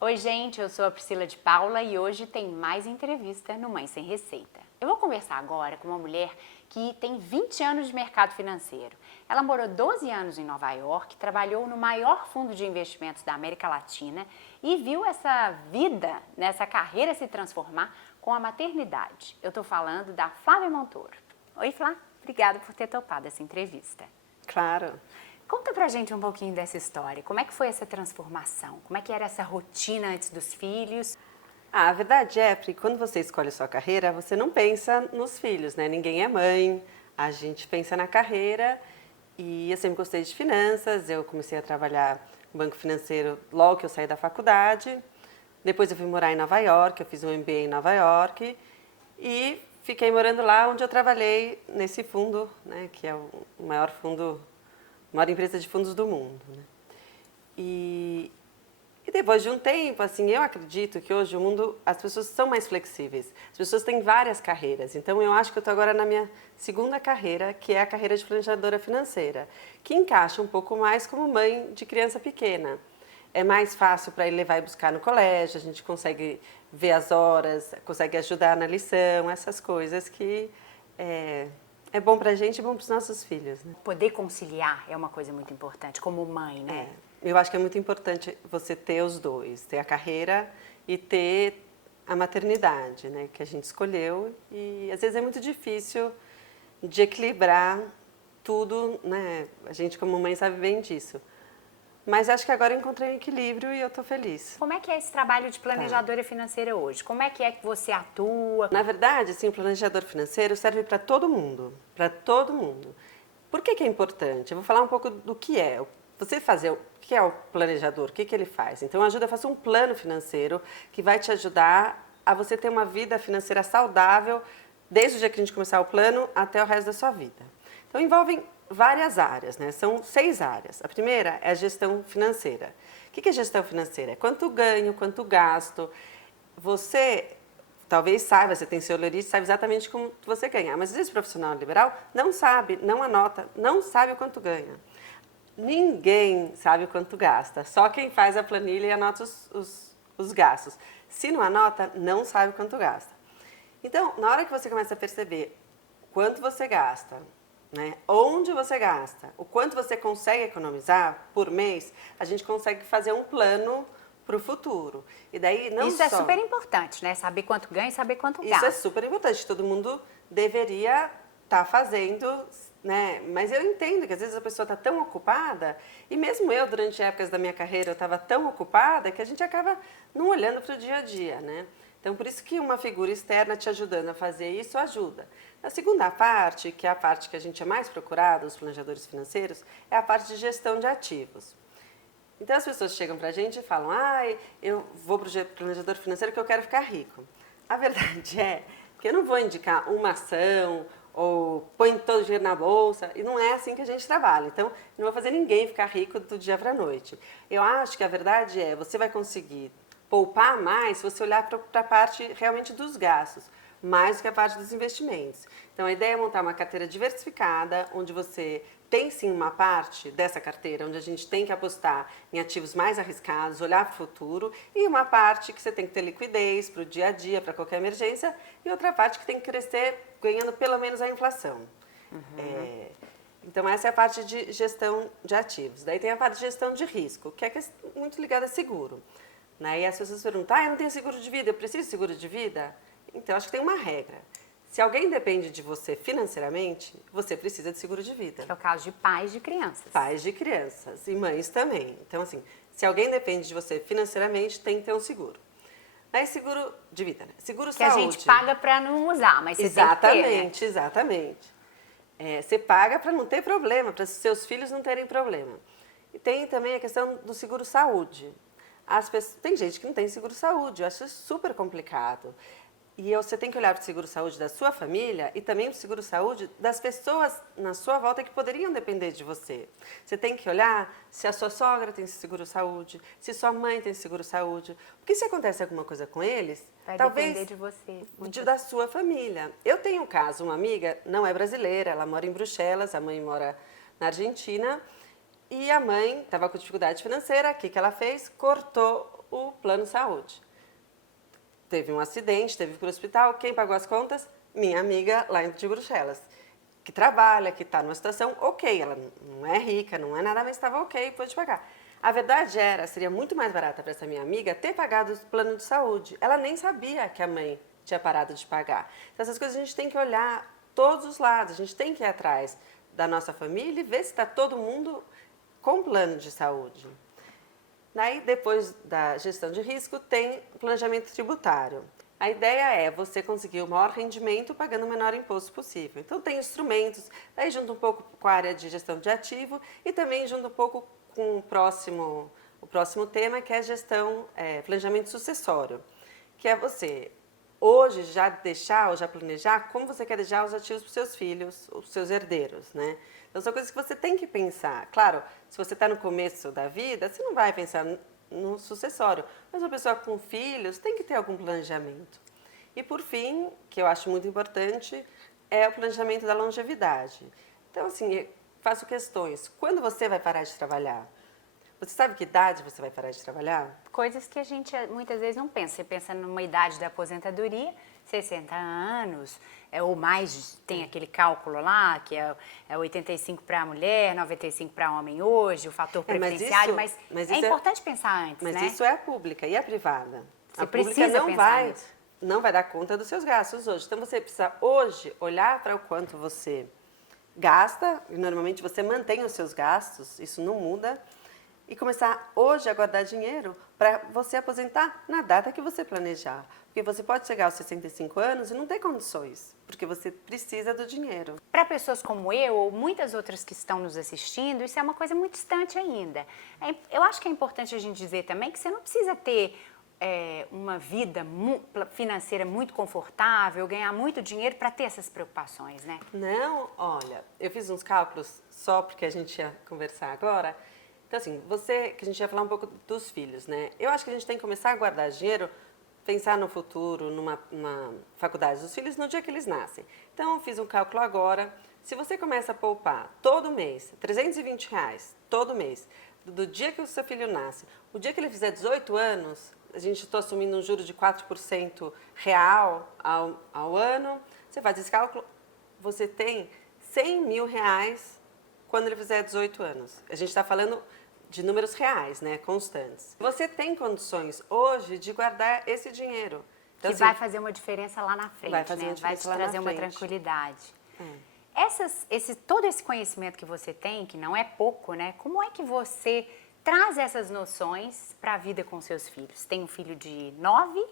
Oi gente, eu sou a Priscila de Paula e hoje tem mais entrevista no Mãe Sem Receita. Eu vou conversar agora com uma mulher que tem 20 anos de mercado financeiro. Ela morou 12 anos em Nova York, trabalhou no maior fundo de investimentos da América Latina e viu essa vida, essa carreira se transformar com a maternidade. Eu estou falando da Flávia Montoro. Oi Flá, obrigada por ter topado essa entrevista. Claro. Conta pra gente um pouquinho dessa história. Como é que foi essa transformação? Como é que era essa rotina antes dos filhos? A verdade é, Pri, quando você escolhe sua carreira, você não pensa nos filhos, né? Ninguém é mãe, a gente pensa na carreira. E eu sempre gostei de finanças, eu comecei a trabalhar no banco financeiro logo que eu saí da faculdade. Depois eu fui morar em Nova York, eu fiz um MBA em Nova York e fiquei morando lá onde eu trabalhei nesse fundo, né, que é o maior fundo, a maior empresa de fundos do mundo, né? E depois de um tempo, assim, eu acredito que hoje o mundo, as pessoas são mais flexíveis. As pessoas têm várias carreiras. Então, eu acho que eu estou agora na minha segunda carreira, que é a carreira de planejadora financeira, que encaixa um pouco mais como mãe de criança pequena. É mais fácil para ele levar e buscar no colégio, a gente consegue ver as horas, consegue ajudar na lição, essas coisas que é bom para a gente e bom para os nossos filhos, né? Poder conciliar é uma coisa muito importante, como mãe, né? Eu acho que é muito importante você ter os dois, ter a carreira e ter a maternidade, né, que a gente escolheu. E às vezes é muito difícil de equilibrar tudo, né? A gente como mãe sabe bem disso. Mas acho que agora eu encontrei um equilíbrio e eu estou feliz. Como é que é esse trabalho de planejadora financeira hoje? Como é que você atua? Na verdade, assim, o planejador financeiro serve para todo mundo, para todo mundo. Por que é importante? Eu vou falar um pouco do que é. Você fazer o que é o planejador, o que ele faz? Então, ajuda a fazer um plano financeiro que vai te ajudar a você ter uma vida financeira saudável desde o dia que a gente começar o plano até o resto da sua vida. Então, envolvem várias áreas, né? São 6 áreas. A primeira é a gestão financeira. O que é gestão financeira? É quanto ganho, quanto gasto. Você talvez saiba, você tem seu lerite, sabe exatamente como você ganha. Mas às vezes o profissional liberal não sabe, não anota, não sabe o quanto ganha. Ninguém sabe o quanto gasta, só quem faz a planilha e anota os gastos. Se não anota, não sabe o quanto gasta. Então, na hora que você começa a perceber quanto você gasta, né, onde você gasta, o quanto você consegue economizar por mês, a gente consegue fazer um plano para o futuro. E daí não Isso só... é super importante, né? Saber quanto ganha e saber quanto Isso gasta. é super importante, todo mundo deveria estar fazendo, né? Mas eu entendo que às vezes a pessoa está tão ocupada, e mesmo eu, durante épocas da minha carreira, eu estava tão ocupada que a gente acaba não olhando para o dia a dia, né? Então, por isso que uma figura externa te ajudando a fazer isso ajuda. A segunda parte, que é a parte que a gente é mais procurado, os planejadores financeiros, é a parte de gestão de ativos. Então, as pessoas chegam para a gente e falam, eu vou para o planejador financeiro porque eu quero ficar rico. A verdade é que eu não vou indicar uma ação ou põe todo o dinheiro na bolsa, e não é assim que a gente trabalha. Então, não vou fazer ninguém ficar rico do dia para a noite. Eu acho que a verdade é, você vai conseguir poupar mais se você olhar para a parte realmente dos gastos, mais do que a parte dos investimentos. Então, a ideia é montar uma carteira diversificada, onde você tem sim uma parte dessa carteira, onde a gente tem que apostar em ativos mais arriscados, olhar para o futuro, e uma parte que você tem que ter liquidez para o dia a dia, para qualquer emergência, e outra parte que tem que crescer ganhando pelo menos a inflação. Então, essa é a parte de gestão de ativos. Daí tem a parte de gestão de risco, que é muito ligada a seguro. Né? E as pessoas perguntam, eu não tenho seguro de vida, eu preciso de seguro de vida? Então, acho que tem uma regra. Se alguém depende de você financeiramente, você precisa de seguro de vida. Que é o caso de pais de crianças. Pais de crianças e mães também. Então, assim, se alguém depende de você financeiramente, tem que ter um seguro. Aí, seguro de vida, né? Seguro que saúde. A gente paga para não usar, mas você tem que ter, né? Exatamente. Você paga para não ter problema, para seus filhos não terem problema. E tem também a questão do seguro saúde. Tem gente que não tem seguro saúde, eu acho isso super complicado. E você tem que olhar para o seguro-saúde da sua família e também para o seguro-saúde das pessoas na sua volta que poderiam depender de você. Você tem que olhar se a sua sogra tem seguro-saúde, se sua mãe tem seguro-saúde. Porque se acontece alguma coisa com eles, vai talvez depender de você. Da sua família. Eu tenho um caso, uma amiga, não é brasileira, ela mora em Bruxelas, a mãe mora na Argentina. E a mãe estava com dificuldade financeira, o que ela fez? Cortou o plano de saúde. Teve um acidente, teve que ir para o hospital, quem pagou as contas? Minha amiga lá de Bruxelas, que trabalha, que está numa situação ok, ela não é rica, não é nada, mas estava ok, pôde pagar. A verdade seria muito mais barata para essa minha amiga ter pagado o plano de saúde. Ela nem sabia que a mãe tinha parado de pagar. Então, essas coisas a gente tem que olhar todos os lados, a gente tem que ir atrás da nossa família e ver se está todo mundo com plano de saúde. Daí, depois da gestão de risco, tem planejamento tributário. A ideia é você conseguir o maior rendimento pagando o menor imposto possível. Então, tem instrumentos, daí junto um pouco com a área de gestão de ativo e também junto um pouco com o próximo tema, que é planejamento sucessório, que é você hoje já deixar ou já planejar como você quer deixar os ativos para os seus filhos, os seus herdeiros, né? Então, são coisas que você tem que pensar. Claro, se você está no começo da vida, você não vai pensar no sucessório, mas uma pessoa com filhos tem que ter algum planejamento. E, por fim, que eu acho muito importante, é o planejamento da longevidade. Então, assim, faço questões. Quando você vai parar de trabalhar? Você sabe que idade você vai parar de trabalhar? Coisas que a gente muitas vezes não pensa. Você pensa numa idade da aposentadoria, 60 anos, ou mais, tem aquele cálculo lá, que é 85 para a mulher, 95 para o homem hoje, o fator preferenciário, mas é importante pensar antes, mas né? Mas isso é a pública e a privada. Você a pública precisa não vai dar conta dos seus gastos hoje. Então, você precisa hoje olhar para o quanto você gasta, e normalmente você mantém os seus gastos, isso não muda, e começar hoje a guardar dinheiro para você aposentar na data que você planejar. Porque você pode chegar aos 65 anos e não ter condições, porque você precisa do dinheiro. Para pessoas como eu ou muitas outras que estão nos assistindo, isso é uma coisa muito distante ainda. Eu acho que é importante a gente dizer também que você não precisa ter uma vida financeira muito confortável, ganhar muito dinheiro para ter essas preocupações, né? Não, olha, eu fiz uns cálculos só porque a gente ia conversar agora. Então, assim, que a gente ia falar um pouco dos filhos, né? Eu acho que a gente tem que começar a guardar dinheiro, pensar no futuro, numa faculdade dos filhos, no dia que eles nascem. Então, eu fiz um cálculo agora. Se você começa a poupar todo mês, R$320, todo mês, do dia que o seu filho nasce, o dia que ele fizer 18 anos, a gente está assumindo um juro de 4% real ao ano, você faz esse cálculo, você tem R$100 mil quando ele fizer 18 anos. A gente está falando de números reais, né, constantes. Você tem condições hoje de guardar esse dinheiro. Então, que vai fazer uma diferença lá na frente, vai fazer, né? Vai te trazer uma tranquilidade. É. Todo esse conhecimento que você tem, que não é pouco, né? Como é que você traz essas noções para a vida com seus filhos? Tem um filho de 9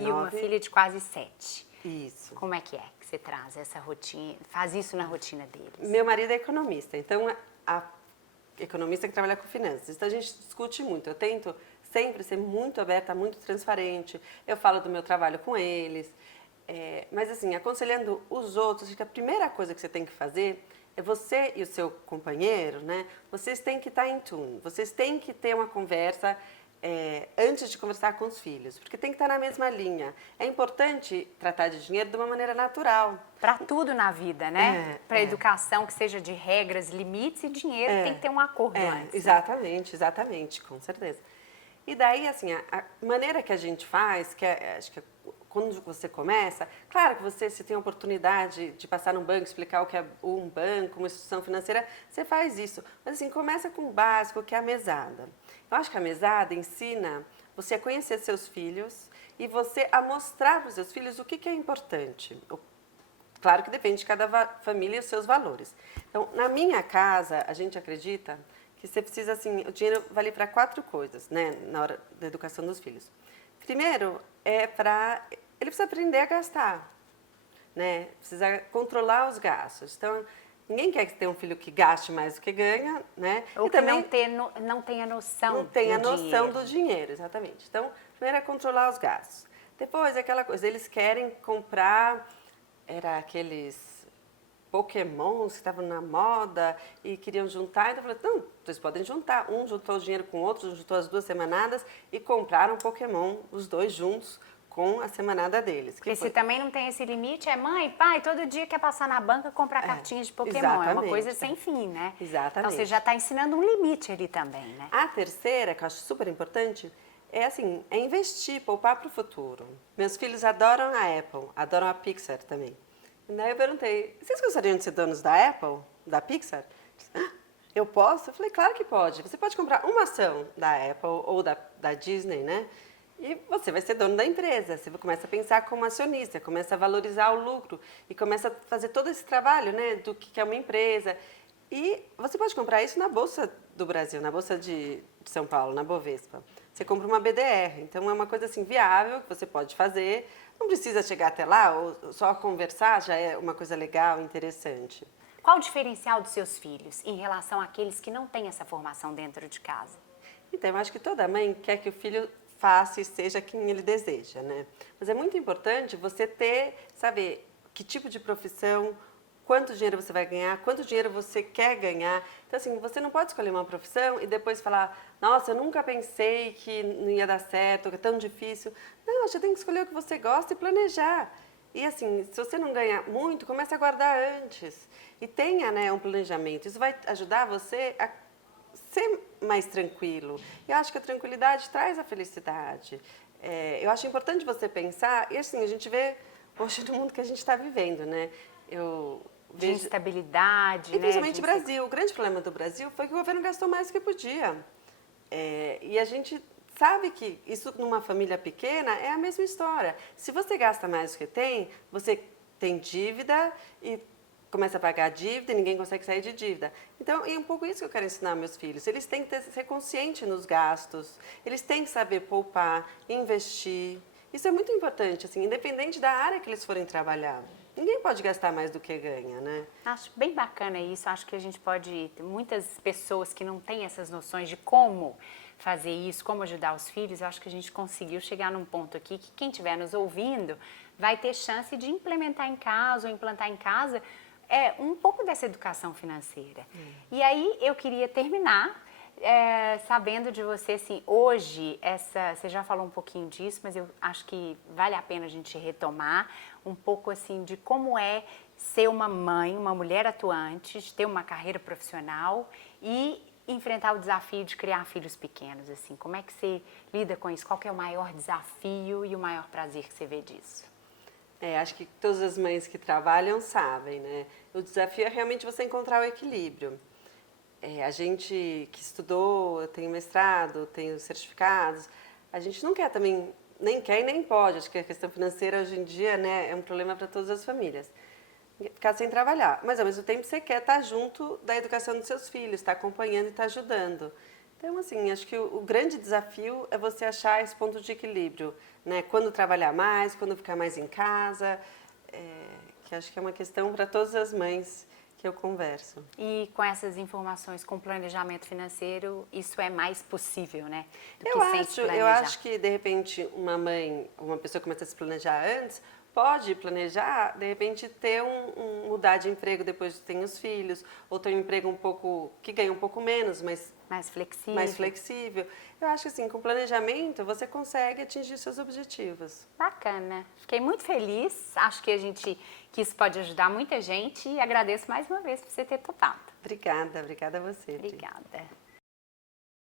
e uma filha de quase 7. Isso. Como é que você traz essa rotina, faz isso na rotina deles? Meu marido é economista, então a economista que trabalha com finanças. Então a gente discute muito. Eu tento sempre ser muito aberta, muito transparente. Eu falo do meu trabalho com eles. Mas assim, aconselhando os outros, acho que a primeira coisa que você tem que fazer é você e o seu companheiro, né? Vocês têm que estar em tune. Vocês têm que ter uma conversa antes de conversar com os filhos, porque tem que estar na mesma linha. É importante tratar de dinheiro de uma maneira natural. Para tudo na vida, né? Para educação, que seja de regras, limites e dinheiro, tem que ter um acordo antes. Exatamente, exatamente, com certeza. E daí, assim, a maneira que a gente faz, acho que quando você começa, claro que você tem a oportunidade de passar num banco, explicar o que é um banco, uma instituição financeira, você faz isso. Mas assim, começa com o básico, que é a mesada. Eu acho que a mesada ensina você a conhecer seus filhos e você a mostrar para os seus filhos o que é importante. Claro que depende de cada família e os seus valores. Então, na minha casa, a gente acredita que você precisa, assim, o dinheiro vale para 4 coisas, né, na hora da educação dos filhos. Primeiro, ele precisa aprender a gastar, né, precisa controlar os gastos. Então, ninguém quer que tenha um filho que gaste mais do que ganha, né? Ou que também não tenha noção não tenha noção do dinheiro, exatamente. Então, primeiro é controlar os gastos. Depois, aquela coisa, eles querem comprar, aqueles Pokémons que estavam na moda e queriam juntar. Então, eu falei, não, vocês podem juntar. Um juntou o dinheiro com o outro, juntou as 2 semanadas e compraram Pokémon, os 2 juntos, com a semanada deles. Porque se também não tem esse limite, mãe, pai, todo dia quer passar na banca comprar cartinhas de Pokémon. É uma coisa sem fim, né? Exatamente. Então você já está ensinando um limite ali também, né? A terceira, que eu acho super importante, é assim, é investir, poupar para o futuro. Meus filhos adoram a Apple, adoram a Pixar também. E daí eu perguntei, vocês gostariam de ser donos da Apple, da Pixar? Eu posso? Eu falei, claro que pode. Você pode comprar uma ação da Apple ou da Disney, né? E você vai ser dono da empresa. Você começa a pensar como acionista, começa a valorizar o lucro e começa a fazer todo esse trabalho, né, do que é uma empresa. E você pode comprar isso na Bolsa do Brasil, na Bolsa de São Paulo, na Bovespa. Você compra uma BDR, então é uma coisa assim viável que você pode fazer. Não precisa chegar até lá, ou só conversar já é uma coisa legal, interessante. Qual o diferencial dos seus filhos em relação àqueles que não têm essa formação dentro de casa? Então, eu acho que toda mãe quer que o filho faça e seja quem ele deseja, né? Mas é muito importante você saber que tipo de profissão, quanto dinheiro você vai ganhar, quanto dinheiro você quer ganhar. Então, assim, você não pode escolher uma profissão e depois falar, nossa, eu nunca pensei que não ia dar certo, que é tão difícil. Não, você tem que escolher o que você gosta e planejar. E assim, se você não ganha muito, comece a guardar antes. E tenha, né, um planejamento. Isso vai ajudar você a ser mais tranquilo. Eu acho que a tranquilidade traz a felicidade. Eu acho importante você pensar, e assim, a gente vê hoje no mundo que a gente está vivendo, né? Eu De vejo, instabilidade, e né? principalmente o Brasil. O grande problema do Brasil foi que o governo gastou mais do que podia. E a gente sabe que isso numa família pequena é a mesma história. Se você gasta mais do que tem, você tem dívida e começa a pagar a dívida e ninguém consegue sair de dívida. Então, é um pouco isso que eu quero ensinar aos meus filhos. Eles têm que ser conscientes nos gastos, eles têm que saber poupar, investir. Isso é muito importante, assim, independente da área que eles forem trabalhar. Ninguém pode gastar mais do que ganha, né? Acho bem bacana isso. Acho que a gente pode... Muitas pessoas que não têm essas noções de como fazer isso, como ajudar os filhos, eu acho que a gente conseguiu chegar num ponto aqui que quem estiver nos ouvindo vai ter chance de implementar em casa ou implantar em casa um pouco dessa educação financeira. E aí eu queria terminar sabendo de você, assim, hoje, você já falou um pouquinho disso, mas eu acho que vale a pena a gente retomar um pouco, assim, de como é ser uma mãe, uma mulher atuante, de ter uma carreira profissional e enfrentar o desafio de criar filhos pequenos, assim. Como é que você lida com isso? Qual que é o maior desafio e o maior prazer que você vê disso? Acho que todas as mães que trabalham sabem, né? O desafio é realmente você encontrar o equilíbrio. A gente que estudou, tem mestrado, tem os certificados, a gente não quer também, nem quer e nem pode. Acho que a questão financeira hoje em dia, né, é um problema para todas as famílias. Ficar sem trabalhar, mas ao mesmo tempo você quer estar junto da educação dos seus filhos, estar acompanhando e estar ajudando. Então, assim, acho que o grande desafio é você achar esse ponto de equilíbrio, né? Quando trabalhar mais, quando ficar mais em casa, que acho que é uma questão para todas as mães que eu converso. E com essas informações, com planejamento financeiro, isso é mais possível, né? Do Eu que sem se planejar. acho que, de repente, uma mãe, uma pessoa que começa a se planejar antes, pode planejar, de repente, ter mudar de emprego depois de ter os filhos, ou ter um emprego um pouco, que ganha um pouco menos, mas mais flexível. Mais flexível. Eu acho que assim, com planejamento, você consegue atingir seus objetivos. Bacana. Fiquei muito feliz. Acho que isso pode ajudar muita gente e agradeço mais uma vez por você ter topado. Obrigada a você. Obrigada.